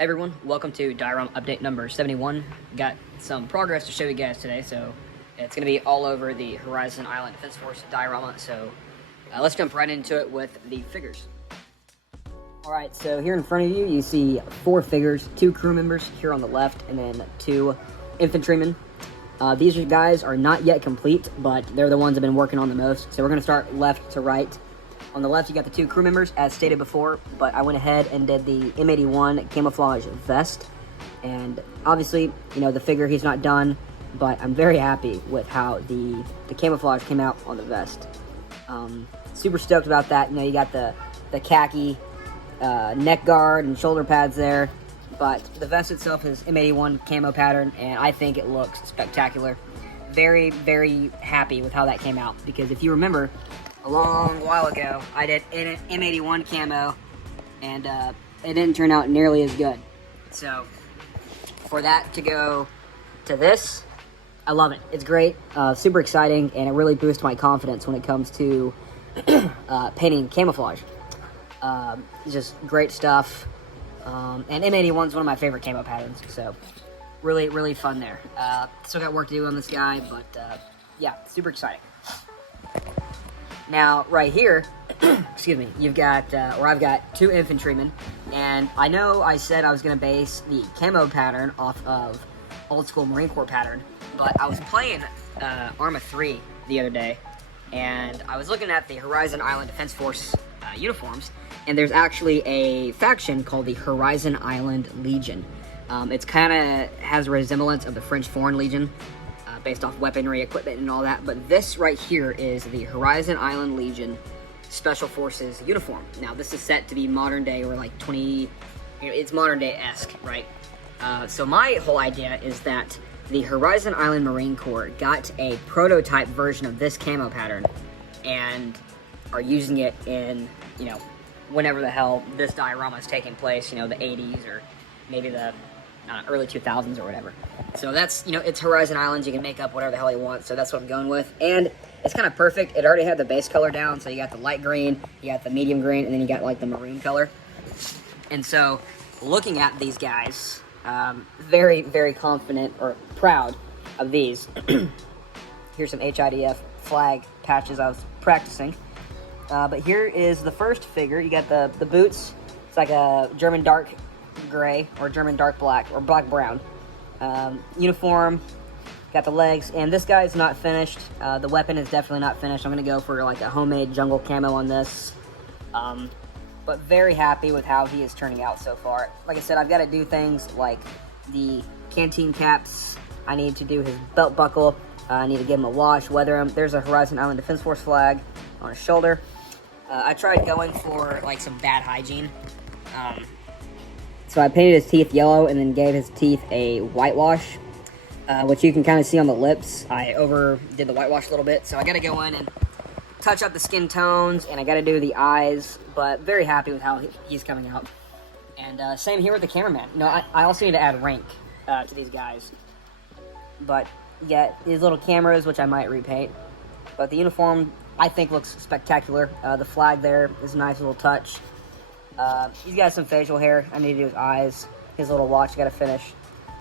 Hey everyone, welcome to diorama update number 71. Got some progress to show you guys today, so it's going to be all over the Horizon Island Defense Force diorama, so let's jump right into it with the figures. Alright, so here in front of you, you see 4 figures, 2 crew members here on the left, and then 2 infantrymen. These guys are not yet complete, but they're the ones I've been working on the most, so we're going to start left to right. On the left, you got the 2 crew members, as stated before, but I went ahead and did the M81 camouflage vest. And obviously, you know, the figure, he's not done, but I'm very happy with how the camouflage came out on the vest. Super stoked about that. You know, you got the khaki neck guard and shoulder pads there, but the vest itself is M81 camo pattern, and I think it looks spectacular. Very, very happy with how that came out, because if you remember, a long while ago, I did an M81 camo, and it didn't turn out nearly as good. So, for that to go to this, I love it. It's great, super exciting, and it really boosts my confidence when it comes to painting camouflage. It's just great stuff, and M81 is one of my favorite camo patterns, so really, really fun there. Still got work to do on this guy, but yeah, super exciting. Now, right here, excuse me, you've got, I've got 2 infantrymen, and I know I said I was going to base the camo pattern off of old school Marine Corps pattern, but I was playing Arma 3 the other day, and I was looking at the Horizon Island Defense Force uniforms, and there's actually a faction called the Horizon Island Legion. It's kind of has a resemblance of the French Foreign Legion, based off weaponry, equipment, and all that, but this right here is the Horizon Island Legion Special Forces uniform. Now, this is set to be modern day, or like it's modern day-esque, right? So my whole idea is that the Horizon Island Marine Corps got a prototype version of this camo pattern and are using it in, you know, whenever the hell this diorama is taking place, you know, the 80s or maybe the early 2000s or whatever. So that's, you know, it's Horizon Islands. You can make up whatever the hell you want, so that's what I'm going with. And it's kind of perfect. It already had the base color down, so you got the light green, you got the medium green, and then you got, like, the maroon color. And so, looking at these guys, very, very confident, or proud of these. Here's some HIDF flag patches I was practicing. But here is the first figure. You got the boots. It's like a German dark gray or German dark black or black brown. Uniform, got the legs, and this guy's not finished. The weapon is definitely not finished. I'm gonna go for like a homemade jungle camo on this, but very happy with how he is turning out so far. Like I said, I've got to do things like the canteen caps. I need to do his belt buckle. I need to give him a wash, weather him. There's a Horizon Island Defense Force flag on his shoulder. I tried going for like some bad hygiene. So I painted his teeth yellow and then gave his teeth a whitewash, which you can kind of see on the lips. I overdid the whitewash a little bit, so I got to go in and touch up the skin tones, and I got to do the eyes, but very happy with how he's coming out. And same here with the cameraman. You know, I also need to add rank to these guys. But yeah, these little cameras, which I might repaint. But the uniform, I think, looks spectacular. The flag there is a nice little touch. He's got some facial hair. I need to do his eyes. His little watch, got to finish.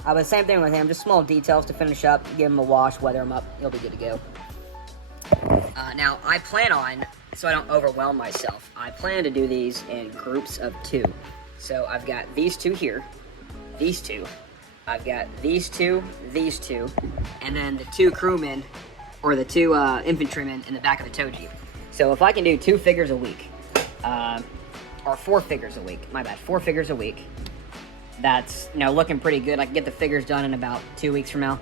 But same thing with him, just small details to finish up. Give him a wash, weather him up. He'll be good to go. Now, I plan on, so I don't overwhelm myself, I plan to do these in groups of 2. So I've got these 2 here, these 2. I've got these 2, and then the 2 crewmen, or the 2 infantrymen in the back of the tow jeep. So if I can do 2 figures a week, or 4 figures a week, my bad, 4 figures a week, that's, you know, looking pretty good. I can get the figures done in about 2 weeks from now.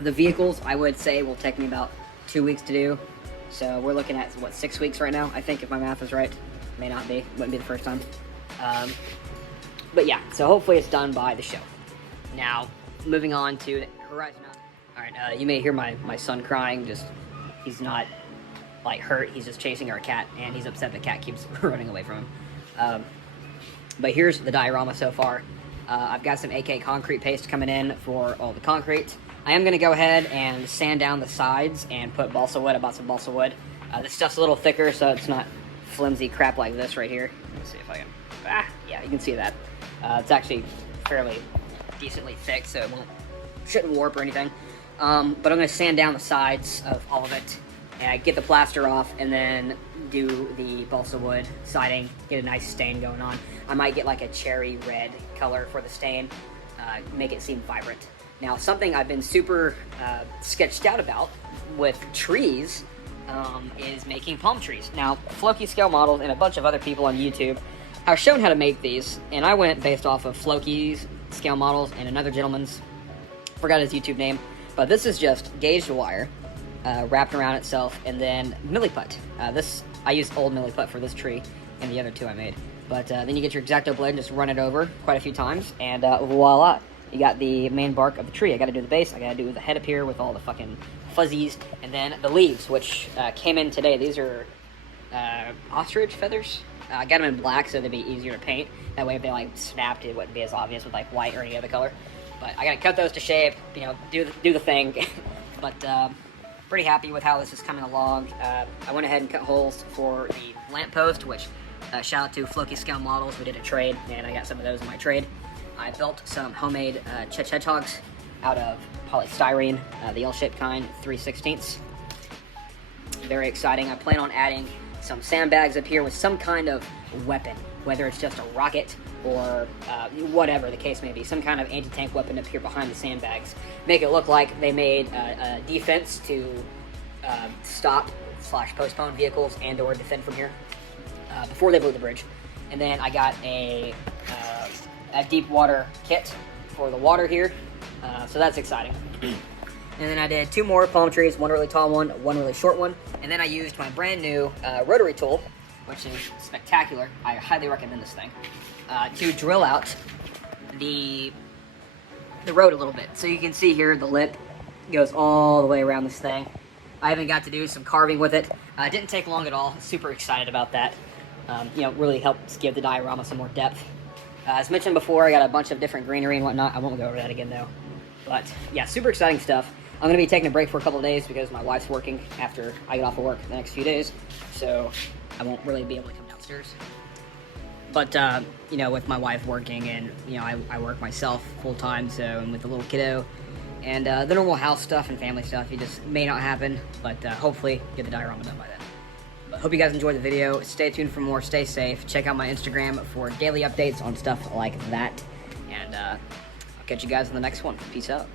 The vehicles, I would say, will take me about 2 weeks to do. So we're looking at, what, 6 weeks right now, I think, if my math is right. May not be, wouldn't be the first time. But yeah, so hopefully it's done by the show. Now, moving on to the Horizon. Alright, you may hear my son crying, just, he's not, like, hurt, he's just chasing our cat, and he's upset the cat keeps running away from him. But here's the diorama so far. I've got some AK concrete paste coming in for all the concrete. I am going to go ahead and sand down the sides and put balsa wood. I bought some balsa wood. This stuff's a little thicker, so it's not flimsy crap like this right here. Let's see if I can... yeah, you can see that. It's actually fairly decently thick, so shouldn't warp or anything. But I'm going to sand down the sides of all of it, and get the plaster off, and then do the balsa wood siding, get a nice stain going on. I might get like a cherry red color for the stain, make it seem vibrant. Now, something I've been super sketched out about with trees is making palm trees. Now, Floki Scale Models and a bunch of other people on YouTube have shown how to make these, and I went based off of Floki's Scale Models and another gentleman's, forgot his YouTube name, but this is just gauged wire wrapped around itself, and then milliput. I used old milliput for this tree and the other two I made. But then you get your X-Acto blade and just run it over quite a few times, and voila, you got the main bark of the tree. I got to do the base, I got to do the head up here with all the fucking fuzzies, and then the leaves, which came in today. These are ostrich feathers. I got them in black so they'd be easier to paint. That way if they like snapped, it wouldn't be as obvious with like white or any other color. But I got to cut those to shape, you know, do the thing. But pretty happy with how this is coming along. I went ahead and cut holes for the lamppost, which shout out to Floki Scale Models. We did a trade, and I got some of those in my trade. I built some homemade hedgehogs out of polystyrene, the L-shaped kind, 3/16. Very exciting. I plan on adding some sandbags up here with some kind of weapon, whether it's just a rocket or whatever the case may be, some kind of anti-tank weapon up here behind the sandbags. Make it look like they made a defense to stop/postpone vehicles and or defend from here before they blew the bridge. And then I got a deep water kit for the water here, so that's exciting. And then I did 2 more palm trees, one really tall one really short one, and then I used my brand new rotary tool, which is spectacular. I highly recommend this thing, to drill out the road a little bit. So you can see here the lip goes all the way around this thing. I even got to do some carving with it. It didn't take long at all. Super excited about that. You know, really helps give the diorama some more depth. As mentioned before, I got a bunch of different greenery and whatnot. I won't go over that again though. But yeah, super exciting stuff. I'm going to be taking a break for a couple of days because my wife's working after I get off of work the next few days. So I won't really be able to come downstairs. But, you know, with my wife working and, you know, I work myself full time, so I'm with the little kiddo. And the normal house stuff and family stuff, it just may not happen. But hopefully get the diorama done by then. But hope you guys enjoyed the video. Stay tuned for more. Stay safe. Check out my Instagram for daily updates on stuff like that. And I'll catch you guys in the next one. Peace out.